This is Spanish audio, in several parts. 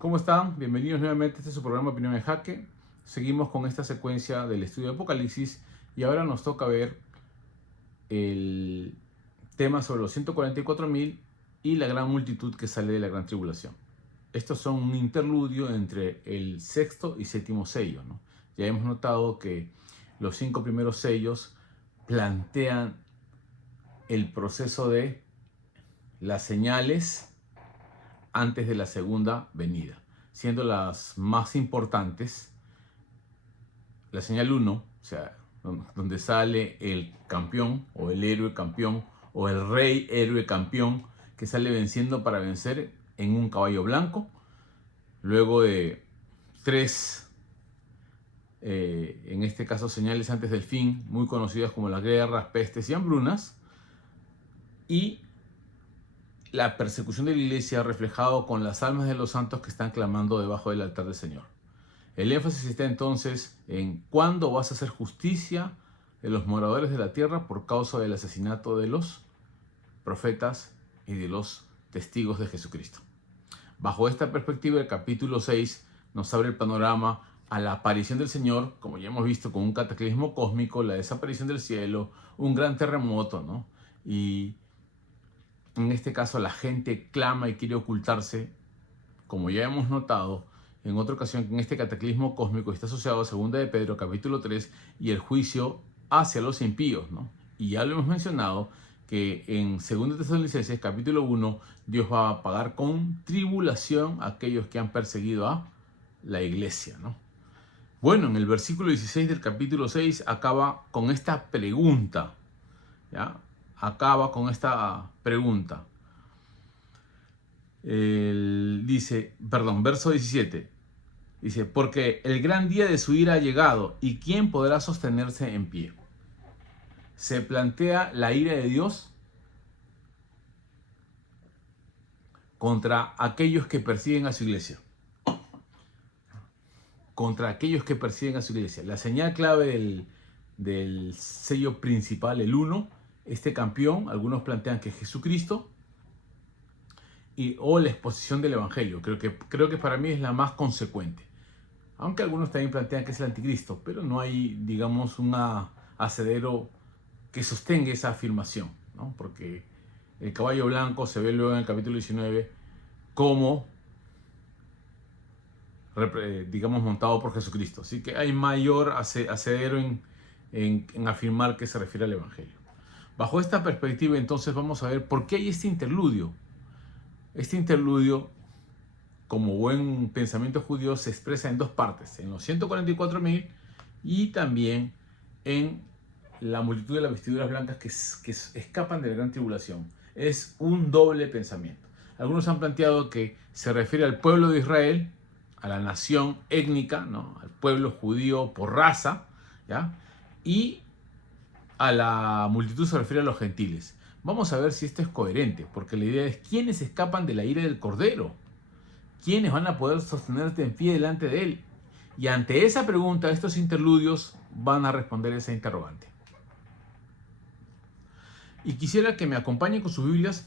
¿Cómo están? Bienvenidos nuevamente a este su programa Opinión en Jaque. Seguimos con esta secuencia del estudio de Apocalipsis y ahora nos toca ver el tema sobre los 144.000 y la gran multitud que sale de la gran tribulación. Estos son un interludio entre el sexto y séptimo sello, ¿no? Ya hemos notado que los 5 primeros sellos plantean el proceso de las señales antes de la segunda venida, siendo las más importantes la señal 1, o sea, donde sale el campeón o el héroe campeón o el rey héroe campeón que sale venciendo para vencer en un caballo blanco, luego de 3, en este caso señales antes del fin, muy conocidas como las guerras, pestes y hambrunas, y la persecución de la iglesia reflejado con las almas de los santos que están clamando debajo del altar del Señor. El énfasis está entonces en cuándo vas a hacer justicia de los moradores de la tierra por causa del asesinato de los profetas y de los testigos de Jesucristo. Bajo esta perspectiva, el capítulo 6 nos abre el panorama a la aparición del Señor, como ya hemos visto, con un cataclismo cósmico, la desaparición del cielo, un gran terremoto, ¿no? Y en este caso la gente clama y quiere ocultarse, como ya hemos notado en otra ocasión, que en este cataclismo cósmico está asociado a 2 de Pedro capítulo 3 y el juicio hacia los impíos, ¿no? Y ya lo hemos mencionado que en 2 Tesalonicenses capítulo 1 Dios va a pagar con tribulación a aquellos que han perseguido a la iglesia, ¿no? Bueno, en el versículo 16 del capítulo 6 acaba con esta pregunta, ¿ya? Acaba con esta pregunta. Verso 17. Dice, porque el gran día de su ira ha llegado, ¿y quién podrá sostenerse en pie? Se plantea la ira de Dios contra aquellos que persiguen a su iglesia. Contra aquellos que persiguen a su iglesia. La señal clave del sello principal, el 1, este campeón, algunos plantean que es Jesucristo, o la exposición del Evangelio. Creo que para mí es la más consecuente. Aunque algunos también plantean que es el anticristo, pero no hay, digamos, un asidero que sostenga esa afirmación, ¿no? Porque el caballo blanco se ve luego en el capítulo 19 como, digamos, montado por Jesucristo. Así que hay mayor asidero en afirmar que se refiere al Evangelio. Bajo esta perspectiva, entonces, vamos a ver por qué hay este interludio. Este interludio, como buen pensamiento judío, se expresa en dos partes, en los 144.000 y también en la multitud de las vestiduras blancas que escapan de la gran tribulación. Es un doble pensamiento. Algunos han planteado que se refiere al pueblo de Israel, a la nación étnica, ¿no? Al pueblo judío por raza, ¿ya? Y a la multitud se refiere a los gentiles. Vamos a ver si esto es coherente, porque la idea es quiénes escapan de la ira del Cordero. ¿Quiénes van a poder sostenerte en pie delante de él? Y ante esa pregunta, estos interludios van a responder esa interrogante. Y quisiera que me acompañen con sus Biblias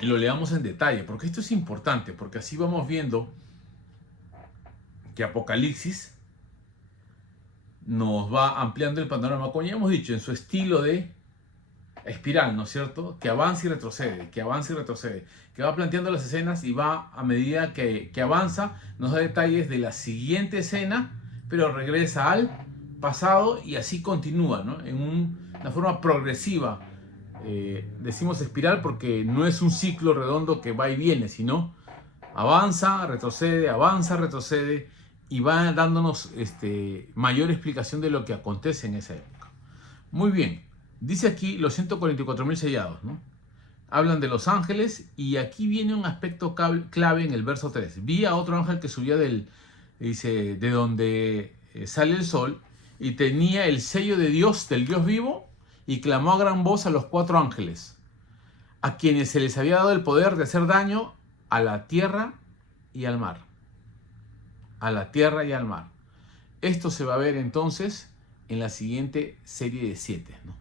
y lo leamos en detalle, porque esto es importante, porque así vamos viendo que Apocalipsis nos va ampliando el panorama, como ya hemos dicho, en su estilo de espiral, ¿no es cierto? Que avanza y retrocede, que avanza y retrocede, que va planteando las escenas y va a medida que avanza, nos da detalles de la siguiente escena, pero regresa al pasado y así continúa, ¿no? En una forma progresiva. Decimos espiral porque no es un ciclo redondo que va y viene, sino avanza, retrocede y va dándonos mayor explicación de lo que acontece en esa época. Muy bien. Dice aquí los 144.000 sellados, ¿no? Hablan de los ángeles y aquí viene un aspecto clave en el verso 3. Vi a otro ángel que subía dice, de donde sale el sol y tenía el sello de Dios, del Dios vivo, y clamó a gran voz a los 4 ángeles, a quienes se les había dado el poder de hacer daño a la tierra y al mar. A la tierra y al mar. Esto se va a ver entonces en la siguiente serie de 7, ¿no?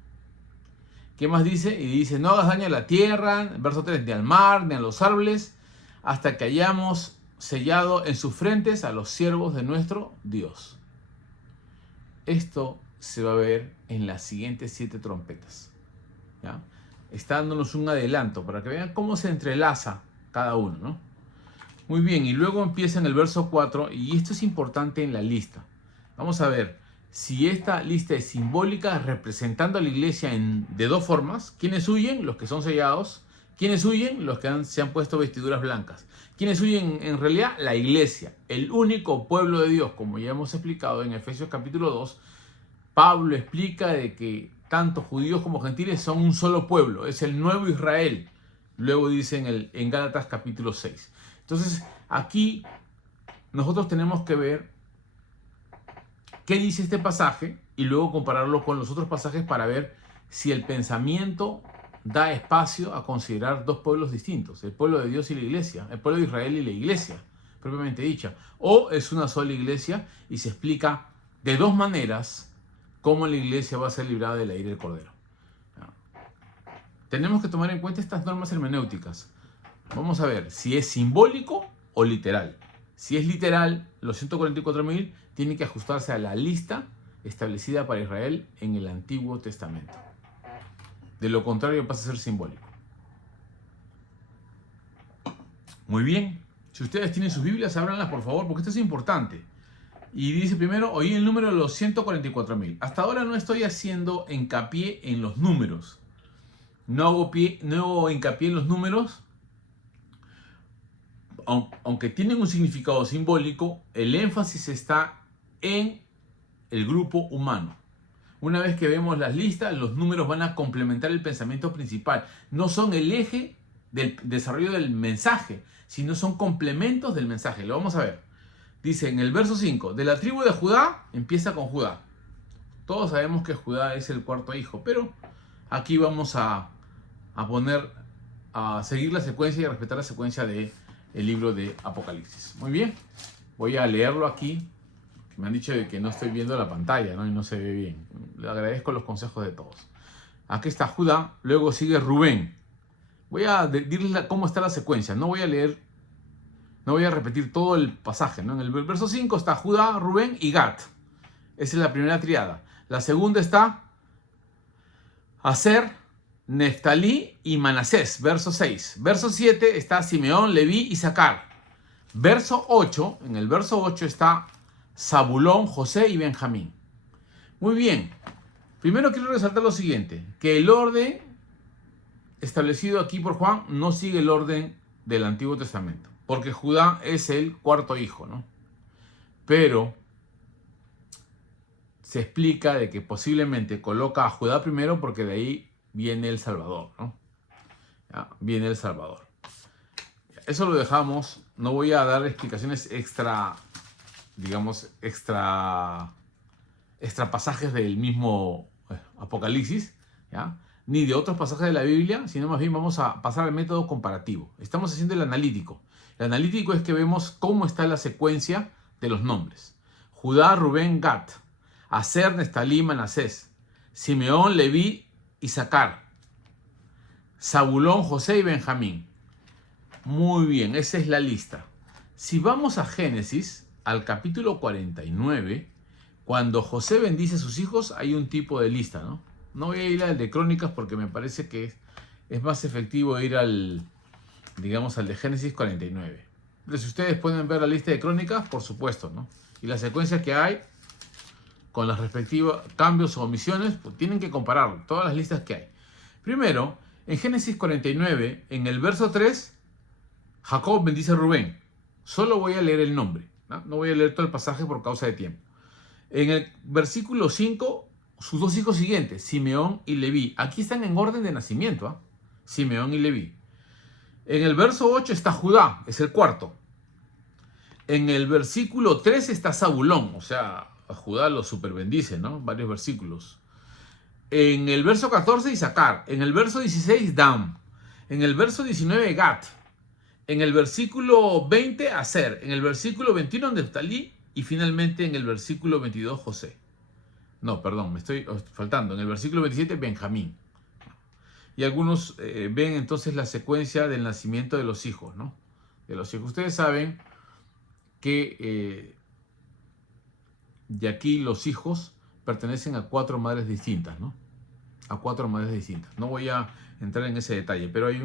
¿Qué más dice? Y dice, no hagas daño a la tierra, verso 3, ni al mar, ni a los árboles, hasta que hayamos sellado en sus frentes a los siervos de nuestro Dios. Esto se va a ver en las siguientes 7 trompetas. ¿Ya? Está dándonos un adelanto para que vean cómo se entrelaza cada uno, ¿no? Muy bien, y luego empieza en el verso 4, y esto es importante en la lista. Vamos a ver si esta lista es simbólica, representando a la iglesia de 2 formas. ¿Quiénes huyen? Los que son sellados. ¿Quiénes huyen? Los que se han puesto vestiduras blancas. ¿Quiénes huyen en realidad? La iglesia, el único pueblo de Dios, como ya hemos explicado en Efesios capítulo 2. Pablo explica de que tanto judíos como gentiles son un solo pueblo, es el nuevo Israel. Luego dice en Gálatas capítulo 6. Entonces, aquí nosotros tenemos que ver qué dice este pasaje y luego compararlo con los otros pasajes para ver si el pensamiento da espacio a considerar 2 pueblos distintos, el pueblo de Dios y la iglesia, el pueblo de Israel y la iglesia, propiamente dicha, o es una sola iglesia y se explica de 2 maneras cómo la iglesia va a ser librada de la ira del Cordero. Tenemos que tomar en cuenta estas normas hermenéuticas. Vamos a ver si es simbólico o literal. Si es literal, los 144.000 tienen que ajustarse a la lista establecida para Israel en el Antiguo Testamento. De lo contrario pasa a ser simbólico. Muy bien. Si ustedes tienen sus Biblias, ábranlas por favor, porque esto es importante. Y dice primero, oí el número de los 144.000. Hasta ahora no estoy haciendo hincapié en los números. No hago hincapié en los números, aunque tienen un significado simbólico. El énfasis está en el grupo humano. Una vez que vemos las listas, los números van a complementar el pensamiento principal. No son el eje del desarrollo del mensaje, sino son complementos del mensaje. Lo vamos a ver. Dice en el verso 5, de la tribu de Judá, empieza con Judá. Todos sabemos que Judá es el 4.º hijo, pero aquí vamos a seguir la secuencia y a respetar la secuencia del libro de Apocalipsis. Muy bien, voy a leerlo aquí. Me han dicho de que no estoy viendo la pantalla, ¿no? Y no se ve bien. Le agradezco los consejos de todos. Aquí está Judá, luego sigue Rubén. Voy a decirles cómo está la secuencia. No voy a repetir todo el pasaje, ¿no? En el verso 5 está Judá, Rubén y Gad. Esa es la primera triada. La segunda está Aser, Neftalí y Manasés, verso 6. Verso 7 está Simeón, Leví y Sacar. Verso 8, en el verso 8 está Zabulón, José y Benjamín. Muy bien. Primero quiero resaltar lo siguiente, que el orden establecido aquí por Juan no sigue el orden del Antiguo Testamento, porque Judá es el 4.º hijo, ¿no? Pero se explica de que posiblemente coloca a Judá primero porque de ahí viene el Salvador, ¿no? ¿Ya? Viene el Salvador. Eso lo dejamos, no voy a dar explicaciones extra pasajes del mismo Apocalipsis, ¿ya? Ni de otros pasajes de la Biblia, sino más bien vamos a pasar al método comparativo. Estamos haciendo el analítico. El analítico es que vemos cómo está la secuencia de los nombres. Judá, Rubén, Gad, Aser, Neftalí, Manasés, Simeón, Leví y Sacar, Zabulón, José y Benjamín. Muy bien, esa es la lista. Si vamos a Génesis, al capítulo 49, cuando José bendice a sus hijos, hay un tipo de lista, ¿no? No voy a ir al de Crónicas porque me parece que es más efectivo ir al de Génesis 49. Pero si ustedes pueden ver la lista de Crónicas, por supuesto, ¿no? Y la secuencia que hay, con las respectivos cambios o omisiones, pues tienen que comparar todas las listas que hay. Primero, en Génesis 49, en el verso 3, Jacob bendice a Rubén. Solo voy a leer el nombre, ¿no? No voy a leer todo el pasaje por causa de tiempo. En el versículo 5, sus 2 hijos siguientes, Simeón y Leví. Aquí están en orden de nacimiento, ¿eh? Simeón y Leví. En el verso 8 está Judá, es el 4.º. En el versículo 3 está Zabulón, o sea, a Judá lo superbendice, ¿no? Varios versículos. En el verso 14, Isaacar. En el verso 16, Dan. En el verso 19, Gad. En el versículo 20, Aser. En el versículo 21, Neftalí. Y finalmente en el versículo 22, José. No, perdón, me estoy faltando. En el versículo 27, Benjamín. Y algunos ven entonces la secuencia del nacimiento de los hijos, ¿no? De los hijos. Ustedes saben que de aquí los hijos pertenecen a 4 madres distintas, ¿no? A 4 madres distintas. No voy a entrar en ese detalle, pero hay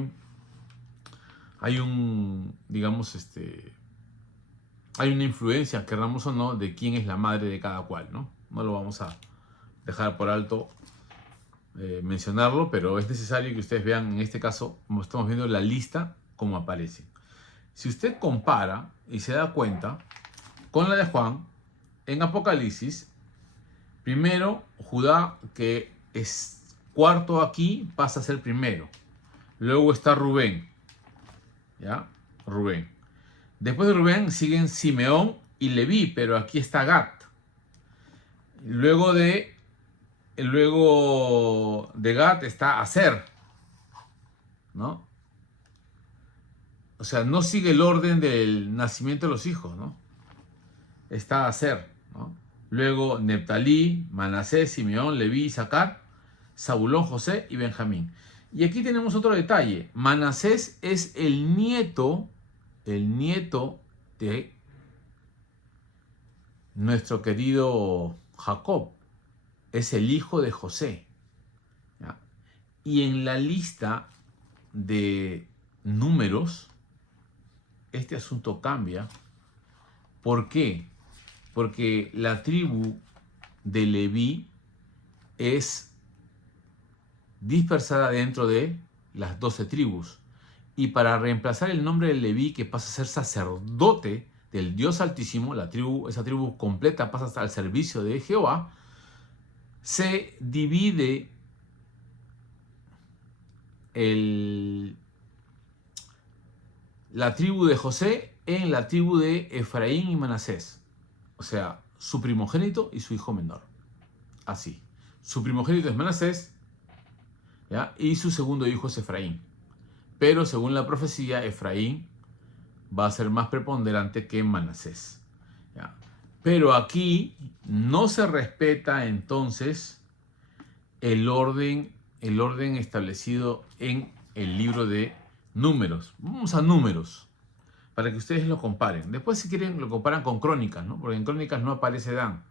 un, digamos, hay una influencia, querramos o no, de quién es la madre de cada cual, ¿no? No lo vamos a dejar por alto mencionarlo, pero es necesario que ustedes vean, en este caso, como estamos viendo la lista, cómo aparece. Si usted compara y se da cuenta con la de Juan, en Apocalipsis, primero Judá, que es cuarto aquí, pasa a ser primero. Luego está Rubén, ¿ya? Rubén. Después de Rubén siguen Simeón y Leví, pero aquí está Gad. Luego de Gad está Aser, ¿no? O sea, no sigue el orden del nacimiento de los hijos, ¿no? Está Aser, ¿no? Luego Neftalí, Manasés, Simeón, Leví, Isaacar, Zabulón, José y Benjamín. Y aquí tenemos otro detalle. Manasés es el nieto de nuestro querido Jacob. Es el hijo de José, ¿ya? Y en la lista de números, este asunto cambia. ¿Por qué? Porque la tribu de Leví es dispersada dentro de las 12 tribus. Y para reemplazar el nombre de Leví, que pasa a ser sacerdote del Dios Altísimo, esa tribu completa pasa al servicio de Jehová, se divide la tribu de José en la tribu de Efraín y Manasés. O sea, su primogénito y su hijo menor. Así. Su primogénito es Manasés, ¿ya? Y su segundo hijo es Efraín. Pero según la profecía, Efraín va a ser más preponderante que Manasés, ¿ya? Pero aquí no se respeta entonces el orden establecido en el libro de Números. Vamos a Números, para que ustedes lo comparen. Después, si quieren, lo comparan con Crónicas, ¿no? Porque en Crónicas no aparece Dan,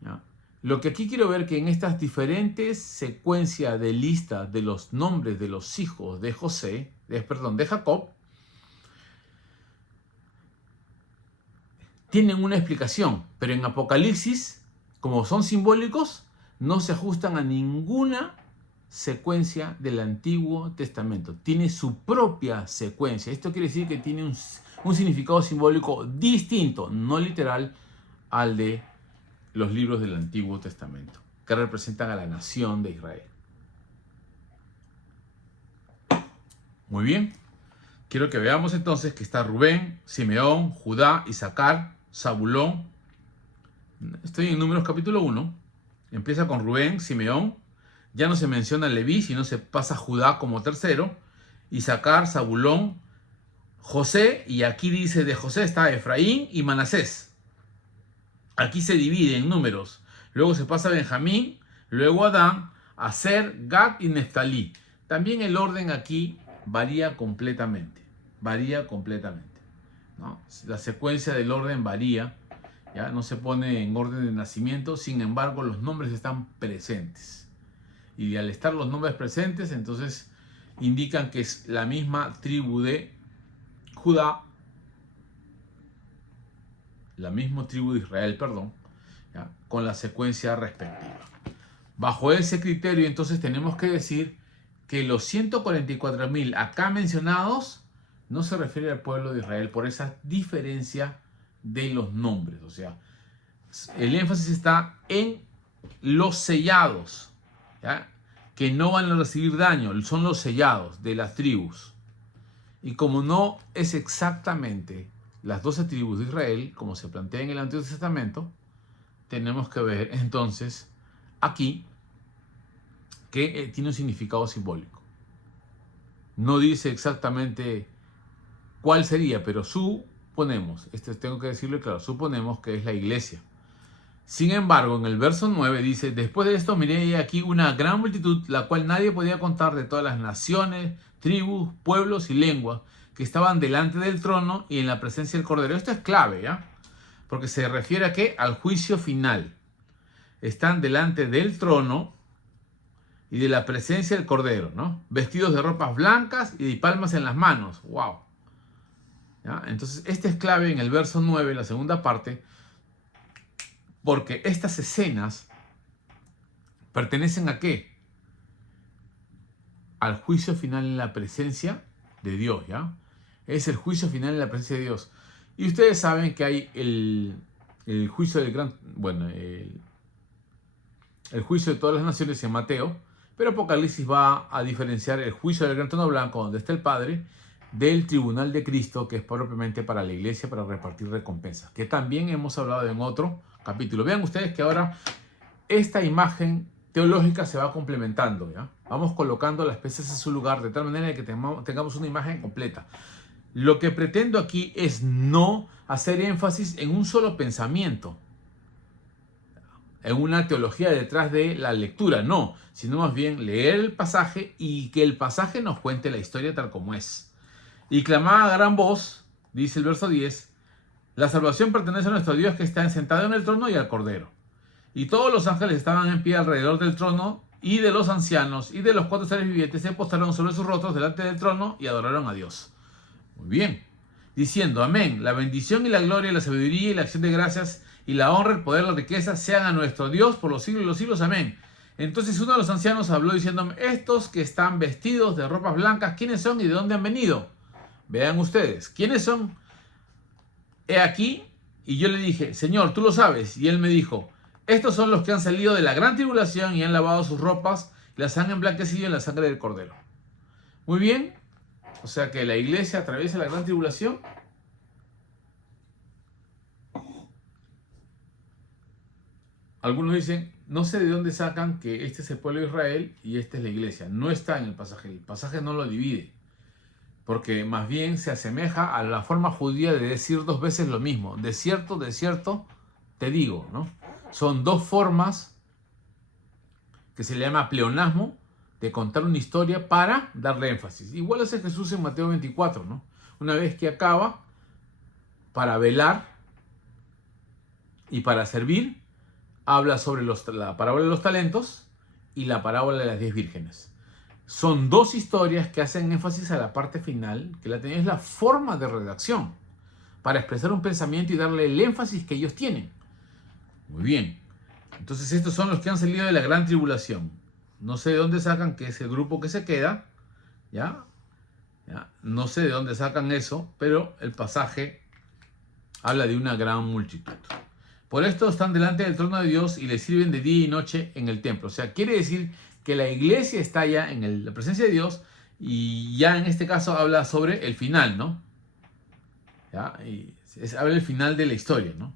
¿ya? Lo que aquí quiero ver que en estas diferentes secuencias de lista de los nombres de los hijos de de Jacob, tienen una explicación, pero en Apocalipsis, como son simbólicos, no se ajustan a ninguna secuencia del Antiguo Testamento. Tiene su propia secuencia. Esto quiere decir que tiene un significado simbólico distinto, no literal, al de los libros del Antiguo Testamento, que representan a la nación de Israel. Muy bien. Quiero que veamos entonces que está Rubén, Simeón, Judá, Isaacar, Zabulón. Estoy en Números capítulo 1. Empieza con Rubén, Simeón. Ya no se menciona Leví, sino se pasa Judá como tercero. Isaacar, Zabulón, José. Y aquí dice de José está Efraín y Manasés. Aquí se divide en números. Luego se pasa a Benjamín, luego a Dan, Aser, Gad y Neftalí. También el orden aquí varía completamente. ¿No? La secuencia del orden varía. ¿Ya? No se pone en orden de nacimiento, sin embargo los nombres están presentes. Y al estar los nombres presentes, entonces indican que es la misma tribu de Judá, la misma tribu de Israel, ¿ya? Con la secuencia respectiva. Bajo ese criterio, entonces tenemos que decir que los 144.000 acá mencionados no se refiere al pueblo de Israel por esa diferencia de los nombres. O sea, el énfasis está en los sellados, ¿ya? Que no van a recibir daño, son los sellados de las tribus. Y como no es exactamente las 12 tribus de Israel, como se plantea en el Antiguo Testamento, tenemos que ver entonces aquí que tiene un significado simbólico. No dice exactamente cuál sería, pero suponemos, tengo que decirlo claro, suponemos que es la iglesia. Sin embargo, en el verso 9 dice: después de esto miré aquí una gran multitud, la cual nadie podía contar, de todas las naciones, tribus, pueblos y lenguas, que estaban delante del trono y en la presencia del Cordero. Esto es clave, ¿ya? Porque se refiere a ¿qué? Al juicio final. Están delante del trono y de la presencia del Cordero, ¿no? Vestidos de ropas blancas y de palmas en las manos. ¡Wow! ¿Ya? Entonces, este es clave en el verso 9, la segunda parte, porque estas escenas pertenecen ¿a qué? Al juicio final en la presencia de Dios, ¿ya? Es el juicio final en la presencia de Dios. Y ustedes saben que hay el juicio del gran... Bueno, el juicio de todas las naciones en Mateo, pero Apocalipsis va a diferenciar el juicio del gran trono blanco, donde está el Padre, del tribunal de Cristo, que es propiamente para la iglesia, para repartir recompensas, que también hemos hablado en otro capítulo. Vean ustedes que ahora esta imagen teológica se va complementando, ¿ya? Vamos colocando las piezas en su lugar de tal manera que tengamos una imagen completa. Lo que pretendo aquí es no hacer énfasis en un solo pensamiento, en una teología detrás de la lectura, no, sino más bien leer el pasaje y que el pasaje nos cuente la historia tal como es. Y clamaba a gran voz, dice el verso 10, la salvación pertenece a nuestro Dios que está sentado en el trono y al Cordero. Y todos los ángeles estaban en pie alrededor del trono y de los ancianos y de los 4 seres vivientes se postraron sobre sus rostros delante del trono y adoraron a Dios. Muy bien. Diciendo, amén, la bendición y la gloria, la sabiduría y la acción de gracias y la honra, el poder, la riqueza sean a nuestro Dios por los siglos de los siglos, amén. Entonces uno de los ancianos habló diciéndome, estos que están vestidos de ropas blancas, ¿quiénes son y de dónde han venido? Vean ustedes, ¿quiénes son? He aquí, y yo le dije, Señor, tú lo sabes. Y él me dijo, estos son los que han salido de la gran tribulación y han lavado sus ropas y las han emblanquecido en la sangre del Cordero. Muy bien, o sea que la iglesia atraviesa la gran tribulación. Algunos dicen, no sé de dónde sacan que este es el pueblo de Israel y esta es la iglesia. No está en el pasaje no lo divide. Porque más bien se asemeja a la forma judía de decir 2 veces lo mismo. De cierto, te digo, ¿no? Son 2 formas que se le llama pleonasmo, de contar una historia para darle énfasis. Igual hace Jesús en Mateo 24, ¿no? Una vez que acaba, para velar y para servir, habla sobre la parábola de los talentos y la parábola de las 10 vírgenes. Son 2 historias que hacen énfasis a la parte final, que es la forma de redacción, para expresar un pensamiento y darle el énfasis que ellos tienen. Muy bien. Entonces estos son los que han salido de la gran tribulación. No sé de dónde sacan que es el grupo que se queda, ¿ya? No sé de dónde sacan eso, pero el pasaje habla de una gran multitud. Por esto están delante del trono de Dios y le sirven de día y noche en el templo. O sea, quiere decir que la iglesia está ya en la presencia de Dios y ya en este caso habla sobre el final, ¿no? ¿Ya? Habla del final de la historia, ¿no?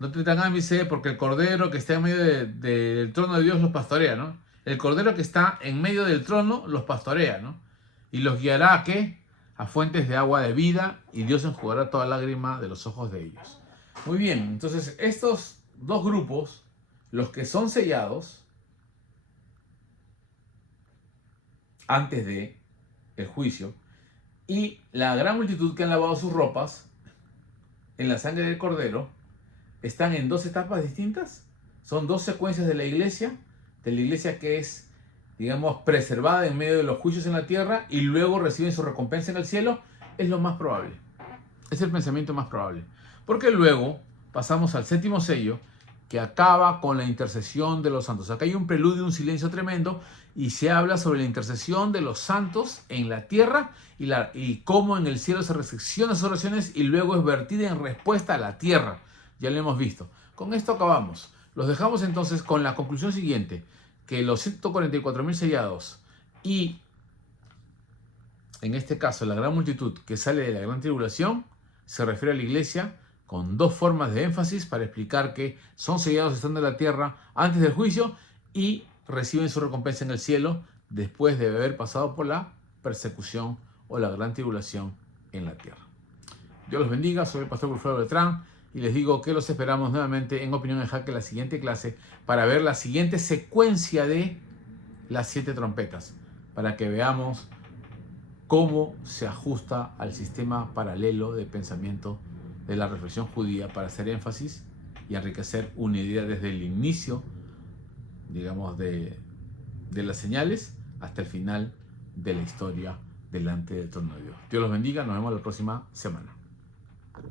No te tengan misericordia porque el cordero que está en medio del trono de Dios los pastorea, ¿no? El cordero que está en medio del trono los pastorea, ¿no? Y los guiará ¿a qué? A fuentes de agua de vida y Dios enjugará toda lágrima de los ojos de ellos. Muy bien, entonces estos 2 grupos, los que son sellados antes de el juicio y la gran multitud que han lavado sus ropas en la sangre del Cordero, están en 2 etapas distintas. Son 2 secuencias de la iglesia que es, digamos, preservada en medio de los juicios en la tierra y luego reciben su recompensa en el cielo. Es lo más probable. Es el pensamiento más probable. Porque luego pasamos al 7º sello, que acaba con la intercesión de los santos. Acá hay un preludio, un silencio tremendo, y se habla sobre la intercesión de los santos en la tierra y cómo en el cielo se recepcionan sus oraciones y luego es vertida en respuesta a la tierra. Ya lo hemos visto. Con esto acabamos. Los dejamos entonces con la conclusión siguiente, que los 144.000 sellados y, en este caso, la gran multitud que sale de la gran tribulación, se refiere a la iglesia con 2 formas de énfasis para explicar que son sellados estando en la tierra antes del juicio y reciben su recompensa en el cielo después de haber pasado por la persecución o la gran tribulación en la tierra. Dios los bendiga, soy el pastor Wilfredo Beltrán y les digo que los esperamos nuevamente en Opinión en Jaque la siguiente clase para ver la siguiente secuencia de las 7 trompetas, para que veamos cómo se ajusta al sistema paralelo de pensamiento de la reflexión judía para hacer énfasis y enriquecer una idea desde el inicio, digamos, de las señales hasta el final de la historia delante del trono de Dios. Dios los bendiga, nos vemos la próxima semana.